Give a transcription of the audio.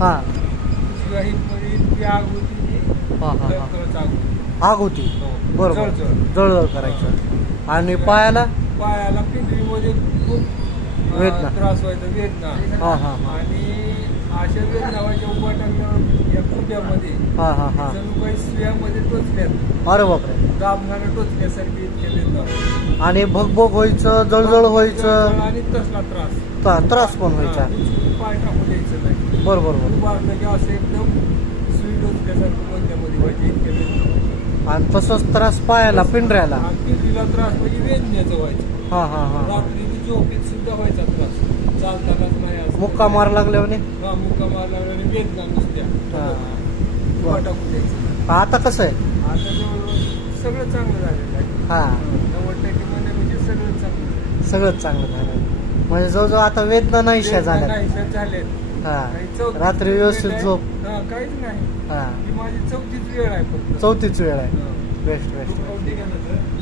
हा उजव्या हिपमध्ये इतकी आग होती की हा हा खळखळच आग होती. आग होती हो. बरोबर जळजळ. जळजळ करायचं आणि पायाला पायाला पिंपरीमध्ये खूप वेदना. त्रास व्हायचा, वेदना. हा हा हा आणि अशा वेदना व्हायच्या उभा टाकल्यावर या कुंड्यामध्ये हा हा हा जणू काही सुयामध्ये टोचल्यात, अरे बापरे दाबणानं टोचल्यासारखी इतक्या वेदना व्हायच्या. आणि भगभग व्हायचं जळजळ व्हायचं जळजळ आणि तसला त्रास. त्रास पण व्हायचा उचलून पाय टाकून द्यायचं नाही. बरोबर बरोबर उभारलं की असं एकदम सुई टोचल्यासारखं मध्यामध्ये व्हायचे, इतक्या वेदना व्हायच्या. आणि तसंच त्रास पायाला पिंढऱ्याला आणि पिंपरीला त्रास म्हणजे वेदनेचं व्हायचं. हा हा हा रात्री झोपेत सुद्धा व्हायचा त्रास, चालतानाच नाही असं. मुक्का मार लागल्याने हा, मुक्का मारला आणि वेदना नुसत्या उभा टाकून द्यायचं. आता कसं आहे आता जवळजवळ सगळं चांगलं झालेलं आहे. हा 90% म्हणजे सगळं चांगलं झालं. सगळंच चांगलं झालं म्हणजे जवळजवळ आता वेदना नाहीशा झाल्या नाहीशा झालेत. हा आणि चौथी रात्री वेळ व्यवस्थित आहे. झोप हा, काहीच नाही. हा ही माझी 4थीच वेळ आहे फक्त. चौथीच वेळ आहे हा. बेस्ट बेस्ट तू कौटिक आहे ना सर?